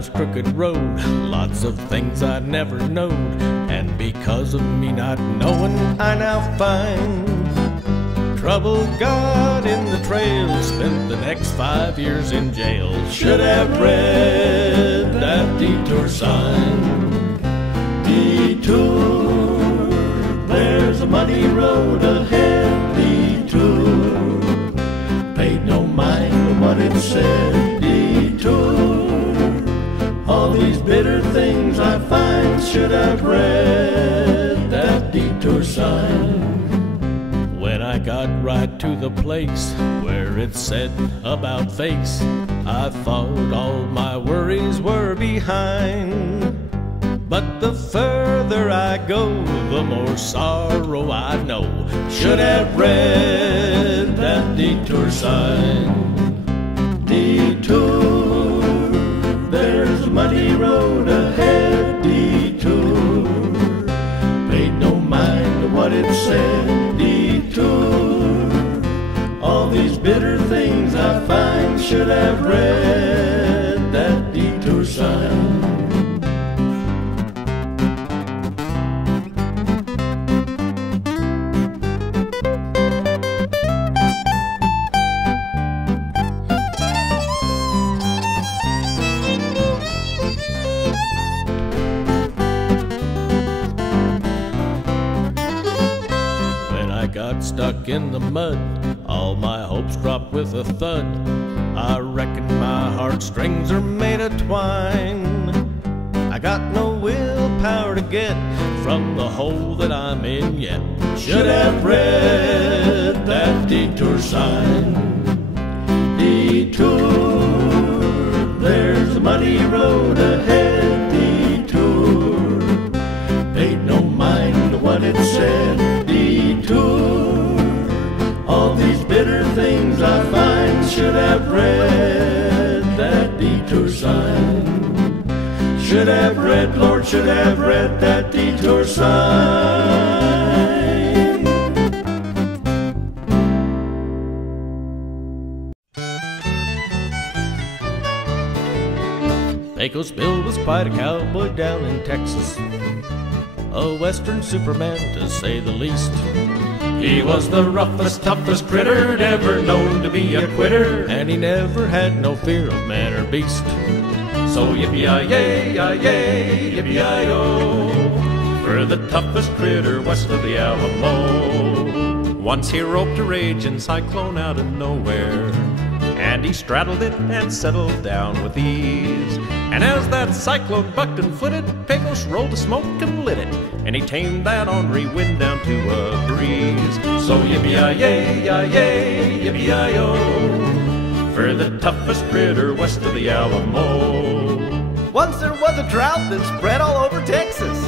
life's crooked road, lots of things I never knowed, and because of me not knowing, I now find trouble got in the trail. Spent the next 5 years in jail. Should have read that detour sign. Detour, there's a muddy road ahead. Detour, paid no mind to what it said. Detour, all these bitter things I find. Should have read that detour sign. When I got right to the place where it said about face, I thought all my worries were behind. But the further I go, the more sorrow I know. Should have read that detour sign. Detour, there's a muddy road ahead. Detour, paid no mind to what it said. Detour, all these bitter things I find. Should have read that detour sign. Got stuck in the mud, all my hopes dropped with a thud. I reckon my heartstrings are made of twine. I got no willpower to get from the hole that I'm in yet. Should have read that detour sign. Detour, there's a muddy road ahead. Detour, paid no mind to what it said. Detour, all these bitter things I find. Should have read that detour sign. Should have read, Lord, should have read that detour sign. Pecos Bill was quite a cowboy down in Texas, a western superman to say the least. He was the roughest, toughest critter ever known to be a quitter, and he never had no fear of man or beast. So yippee-yi-yay, yi-yay, yippee-yi-yo, for the toughest critter west of the Alamo. Once he roped a raging cyclone out of nowhere, and he straddled it and settled down with ease. And as that cyclone bucked and flitted, Pecos rolled the smoke and lit it, and he tamed that ornery wind down to a breeze. So yippee-yi-yay, yi-yay, yippee-yi-yo, for the toughest critter west of the Alamo. Once there was a drought that spread all over Texas,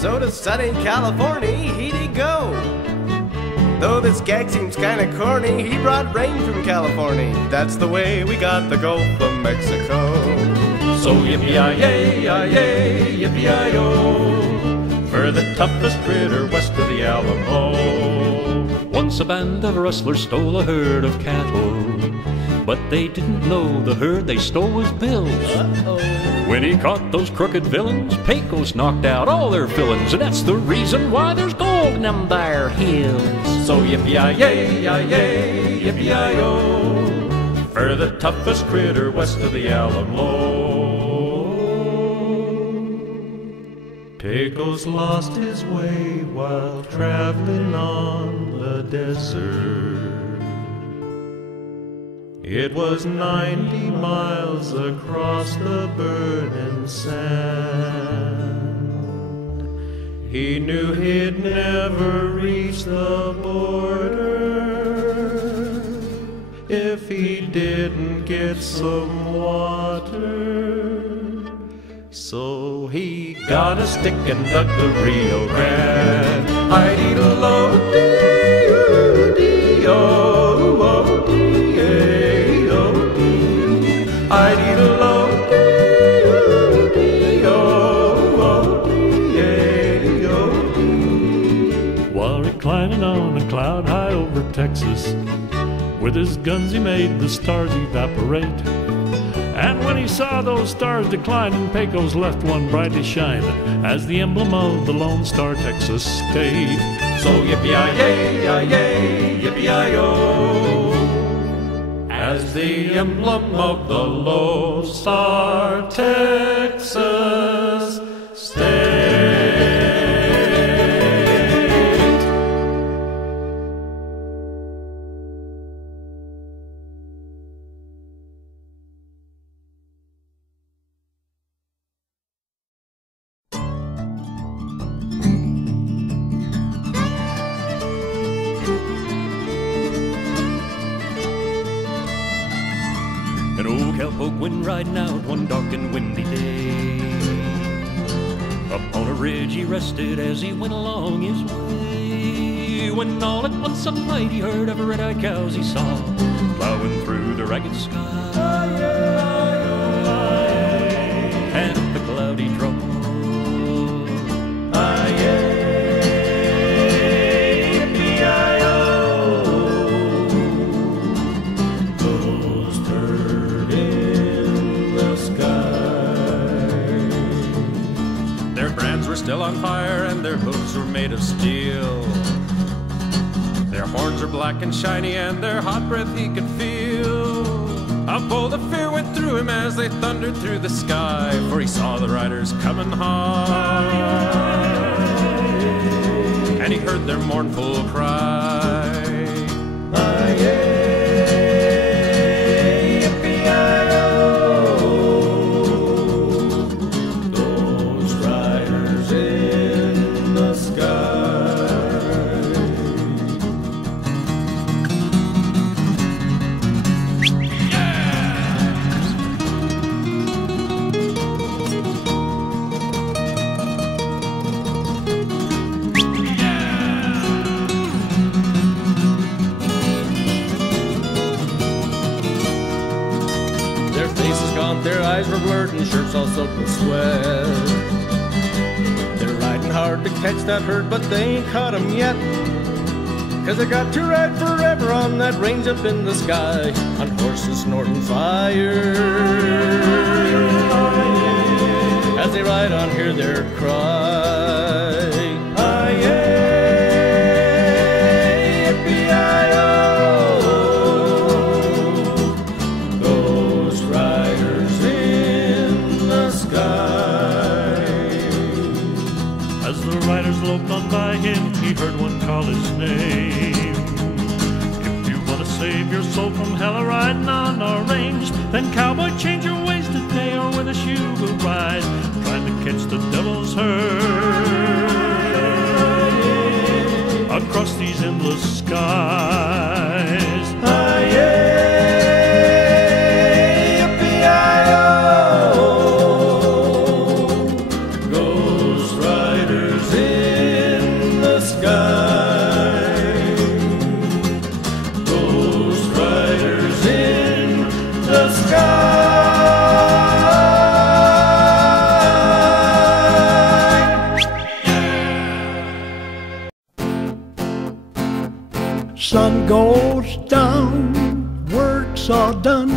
so to sunny California he'd go. Though this gag seems kinda corny, he brought rain from California. That's the way we got the Gulf of Mexico. So yippee-yi-yay, yi-yay, yippee-yi-yo, for the toughest critter west of the Alamo. Once a band of rustlers stole a herd of cattle, but they didn't know the herd they stole was Bill's. When he caught those crooked villains, Pecos knocked out all their fillings, and that's the reason why there's gold in them there hills. So yippee-yi-yay, yi-yay, yippee-yi-yo, for the toughest critter west of the Alamo. Pecos lost his way while traveling on the desert. It was 90 miles across the burning sand. He knew he'd never reach the border if he didn't get some water. So he got a stick and dug the Rio Grande. While reclining on a cloud high over Texas, with his guns he made the stars evaporate. And when he saw those stars declining, Pecos left one brightly shining as the emblem of the Lone Star Texas State. So yippee-yi-yay, yippee-yi-yo, as the emblem of the Lone Star Texas State. An old cowpoke went riding out one dark and windy day. Up on a ridge he rested as he went along his way, when all at once some night he heard of red-eyed cows he saw plowing through the ragged sky. And up the cloudy draw, still on fire and their hooves were made of steel. Their horns were black and shiny and their hot breath he could feel. A bolt of fear went through him as they thundered through the sky, for he saw the riders coming hard, and he heard their mournful cry. Their eyes were blurred and shirts all soaked with sweat. They're riding hard to catch that herd, but they ain't caught 'em yet. 'Cause they got to ride forever on that range up in the sky, on horses snorting fire. As they ride on, hear their cry. Loped on by him, he heard one call his name. If you want to save your soul from hell or riding on our range, then cowboy, change your ways today, or with us you will ride, trying to catch the devil's herd across these endless skies. Sun goes down, work's all done,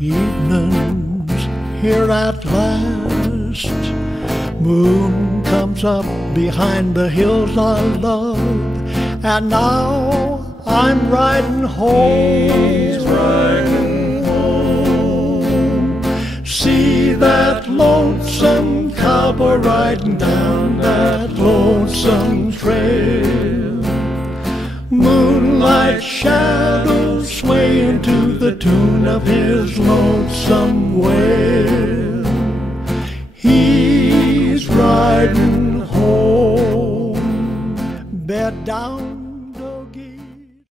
evening's here at last. Moon comes up behind the hills I love, and now I'm riding home. He's riding home. See that lonesome cowboy riding down that lonesome trail.